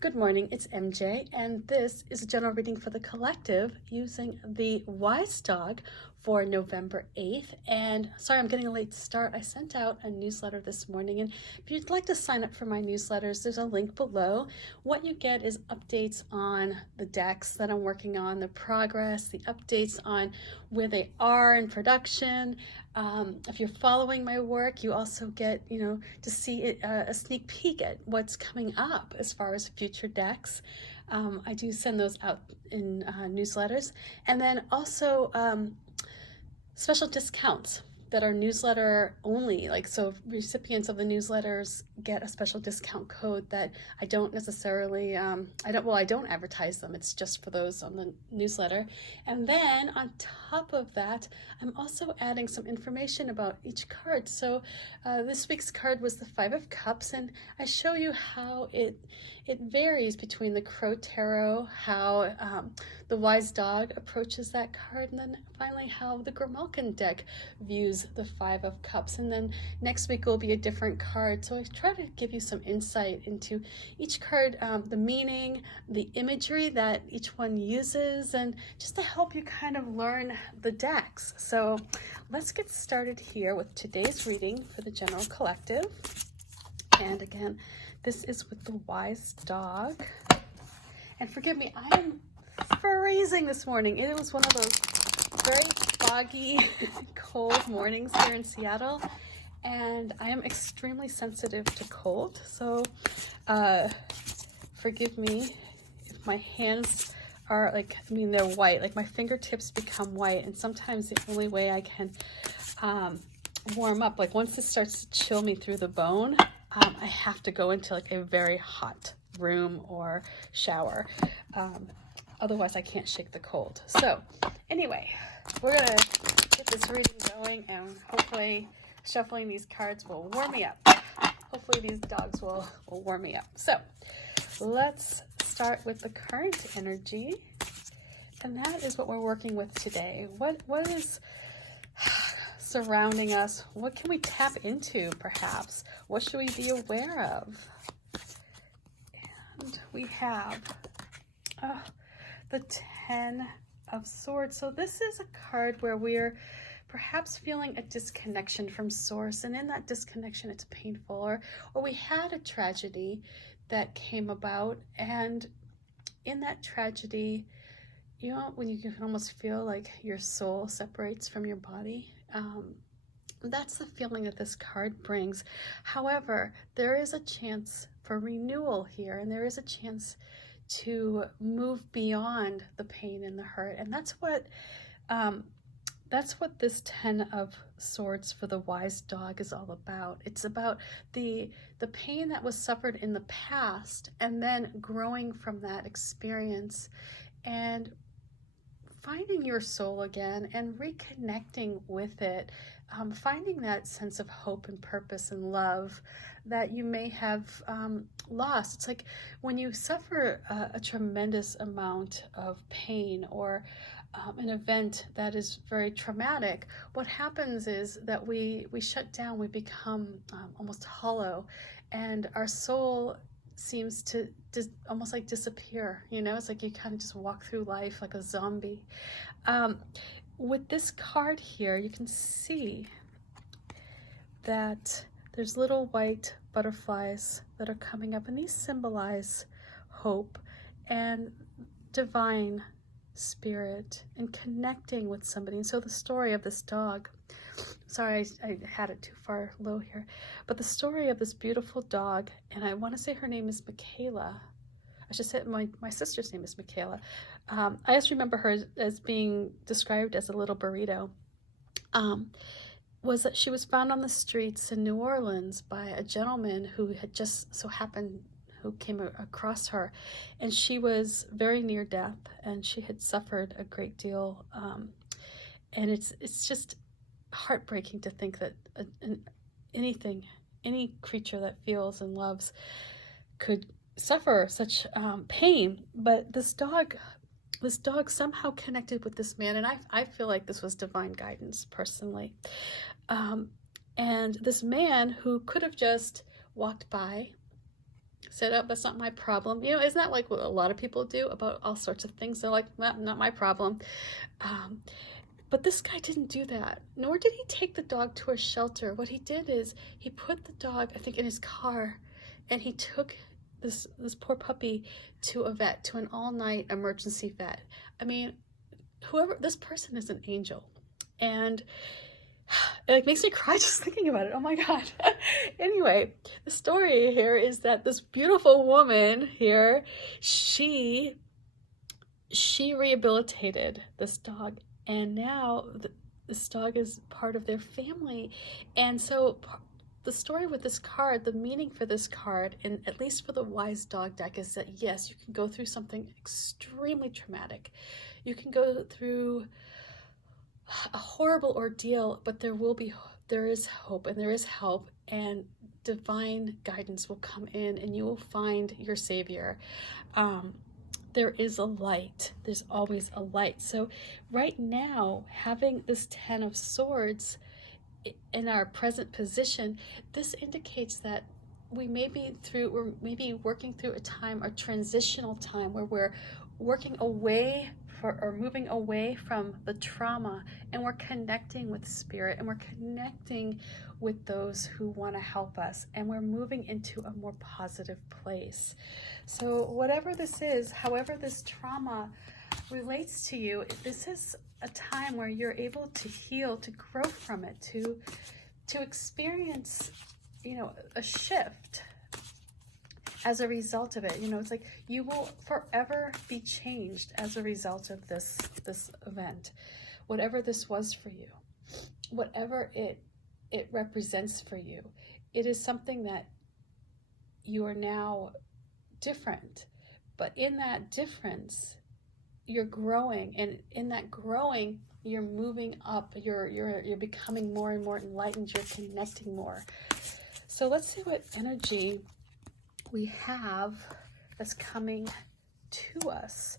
Good morning, it's MJ, and this is a general reading for the collective using the Wise Dog for November 8th. And sorry, I'm getting a late start. I sent out a newsletter this morning, and if you'd like to sign up for my newsletters, there's a link below. What you get is updates on the decks that I'm working on, the progress, the updates on where they are in production. If you're following my work, you also get, to see a sneak peek at what's coming up as far as future decks. I do send those out in newsletters, and then also special discounts that are newsletter only. So recipients of the newsletters get a special discount code that I don't necessarily, I don't advertise them. It's just for those on the newsletter. And then on top of that, I'm also adding some information about each card. So this week's card was the Five of Cups, and I show you how it varies between the Crow Tarot, how the Wise Dog approaches that card, and then finally how the Grimalkin deck views the Five of Cups. And then next week will be a different card. So I try to give you some insight into each card, the meaning, the imagery that each one uses, and just to help you kind of learn the decks. So let's get started here with today's reading for the general collective. And again, this is with the Wise Dog. And forgive me, I am freezing this morning. It was one of those very foggy, cold mornings here in Seattle, and I am extremely sensitive to cold. So forgive me if my hands are they're white, my fingertips become white, and sometimes the only way I can warm up, once it starts to chill me through the bone, I have to go into a very hot room or shower. Otherwise I can't shake the cold. So anyway, we're gonna get this reading going, and hopefully shuffling these cards will warm me up. Hopefully these dogs will warm me up. So let's start with the current energy, and that is what we're working with today. What is surrounding us? What can we tap into, perhaps? What should we be aware of? And we have the Ten of Swords. So this is a card where we're perhaps feeling a disconnection from source, and in that disconnection it's painful, or we had a tragedy that came about, and in that tragedy, when you can almost feel like your soul separates from your body. That's the feeling that this card brings. However, there is a chance for renewal here, and there is a chance to move beyond the pain and the hurt. And that's what this Ten of Swords for the Wise Dog is all about. It's about the pain that was suffered in the past, and then growing from that experience and finding your soul again and reconnecting with it, finding that sense of hope and purpose and love that you may have lost. It's like when you suffer a tremendous amount of pain, or an event that is very traumatic, what happens is that we shut down, we become almost hollow, and our soul seems to almost disappear. It's like you kind of just walk through life like a zombie. With this card here, you can see that there's little white butterflies that are coming up, and these symbolize hope and divine spirit and connecting with somebody. And so the story of this dog, sorry, I had it too far low here, but the story of this beautiful dog, and I want to say her name is Michaela. I should say my sister's name is Michaela. I just remember her as being described as a little burrito. Was that she was found on the streets in New Orleans by a gentleman who had just so happened, who came across her, and she was very near death, and she had suffered a great deal. And it's just heartbreaking to think that any creature that feels and loves could suffer such pain. But this dog somehow connected with this man, and I feel like this was divine guidance personally. And this man who could have just walked by Said, oh, that's not my problem. You know, isn't that like what a lot of people do about all sorts of things? They're like, not my problem. But this guy didn't do that, nor did he take the dog to a shelter. What he did is he put the dog, I think, in his car, and he took this poor puppy to a vet, to an all-night emergency vet. I mean, this person is an angel. And it like makes me cry just thinking about it. Oh my God. Anyway, the story here is that this beautiful woman here, she rehabilitated this dog, and now this dog is part of their family. And so the story with this card, the meaning for this card, and at least for the Wise Dog deck, is that yes, you can go through something extremely traumatic. You can go through a horrible ordeal, but there is hope and there is help, and divine guidance will come in and you will find your savior. There is a light. There's always a light. So right now, having this 10 of Swords in our present position, this indicates that we're maybe working through a transitional time where we're working away or moving away from the trauma, and we're connecting with spirit, and we're connecting with those who want to help us, and we're moving into a more positive place. So whatever this is, however this trauma relates to you, this is a time where you're able to heal, to grow from it, to experience, you know, a shift as a result of it. You know, it's like you will forever be changed as a result of this event. Whatever this was for you, whatever it represents for you, it is something that you are now different. But in that difference, you're growing, and in that growing, you're moving up. You're becoming more and more enlightened. You're connecting more. So let's see what energy we have that's coming to us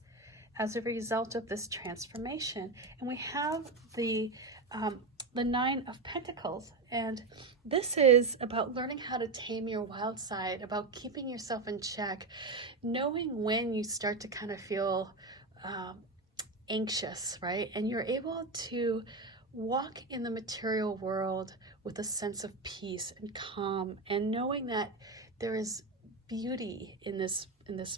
as a result of this transformation. And we have the Nine of Pentacles, and this is about learning how to tame your wild side, about keeping yourself in check, knowing when you start to kind of feel anxious, right? And you're able to walk in the material world with a sense of peace and calm, and knowing that there is beauty in this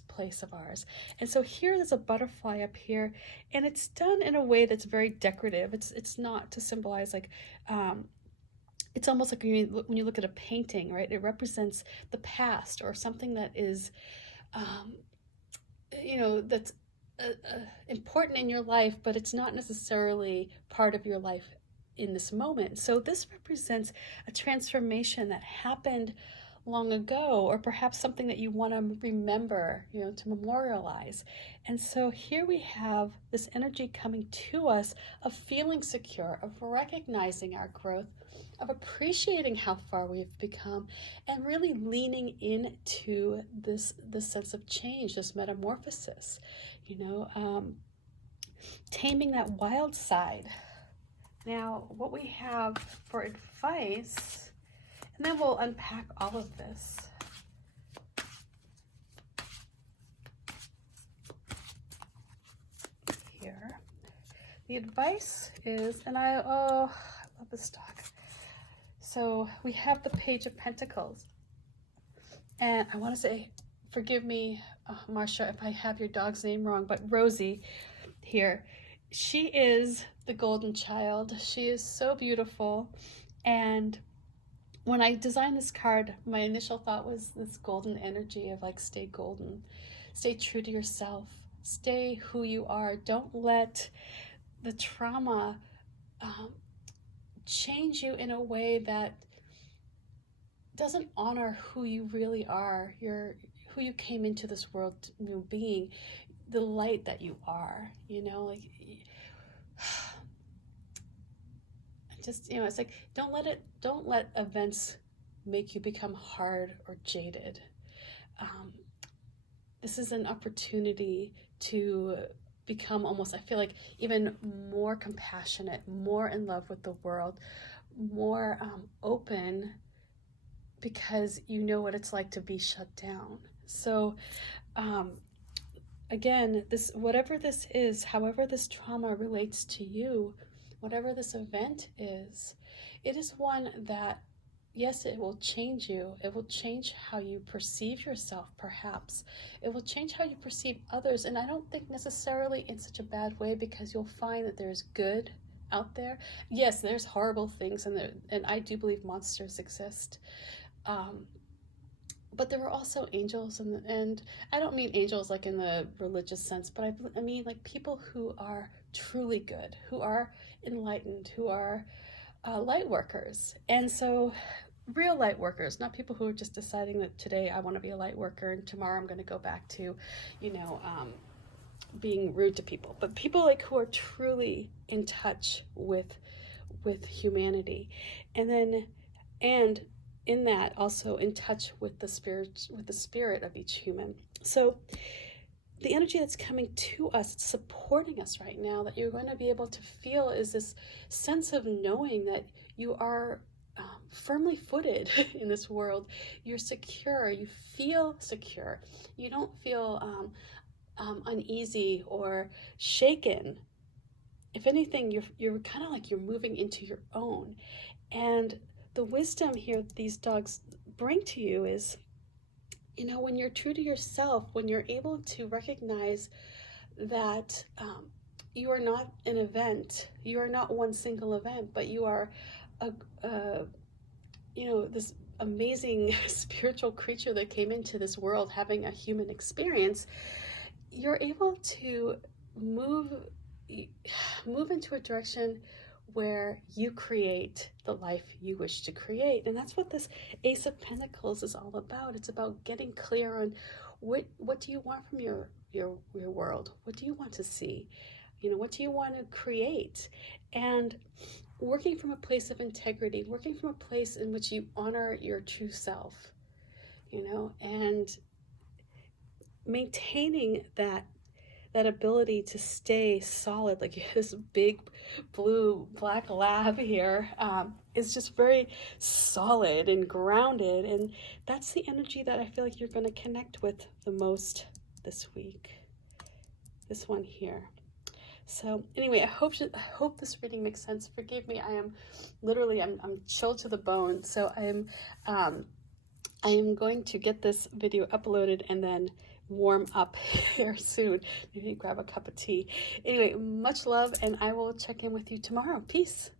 place of ours. And so here there's a butterfly up here, and it's done in a way that's very decorative. It's not to symbolize like it's almost like when you look at a painting, right? It represents the past or something that is you know, that's important in your life, but it's not necessarily part of your life in this moment. So this represents a transformation that happened long ago, or perhaps something that you want to remember, you know, to memorialize. And so here we have this energy coming to us of feeling secure, of recognizing our growth, of appreciating how far we've become, and really leaning into this sense of change, this metamorphosis, you know, taming that wild side. Now, what we have for advice, and then we'll unpack all of this. Here. The advice is, and I love this dog. So we have the Page of Pentacles. And I want to say, forgive me, Marsha, if I have your dog's name wrong, but Rosie here, she is the golden child. She is so beautiful. And when I designed this card, my initial thought was this golden energy of like, stay golden, stay true to yourself, stay who you are. Don't let the trauma change you in a way that doesn't honor who you really are, who you came into this world, you know, being, the light that you are, you know, like, just, you know, it's like, don't let events make you become hard or jaded. This is an opportunity to become almost, I feel like, even more compassionate, more in love with the world, more open, because you know what it's like to be shut down. So again, this, whatever this is, however this trauma relates to you, whatever this event is, it is one that, yes, it will change you. It will change how you perceive yourself, perhaps. It will change how you perceive others. And I don't think necessarily in such a bad way, because you'll find that there's good out there. Yes, there's horrible things, and I do believe monsters exist. But there were also angels, and I don't mean angels like in the religious sense, but I mean like people who are truly good, who are enlightened, who are light workers. And so real light workers, not people who are just deciding that today I want to be a light worker and tomorrow I'm going to go back to, being rude to people, but people like who are truly in touch with humanity, and in that also in touch with the spirit of each human. So the energy that's coming to us, supporting us right now, that you're going to be able to feel, is this sense of knowing that you are firmly footed in this world. You're secure. You feel secure. You don't feel uneasy or shaken. If anything, you're kind of like you're moving into your own. And the wisdom here these dogs bring to you is, when you're true to yourself, when you're able to recognize that you are not an event, you are not one single event, but you are this amazing spiritual creature that came into this world having a human experience, you're able to move into a direction where you create the life you wish to create. And that's what this Ace of Pentacles is all about. It's about getting clear on what do you want from your world? What do you want to see? What do you want to create? And working from a place of integrity, working from a place in which you honor your true self, and maintaining that ability to stay solid. Like this big blue black lab here is just very solid and grounded, and that's the energy that I feel like you're going to connect with the most this week, this one here. So anyway, I hope this reading makes sense. Forgive me, I am literally I'm chilled to the bone. So I am going to get this video uploaded and then warm up here soon. Maybe grab a cup of tea. Anyway, much love, and I will check in with you tomorrow. Peace.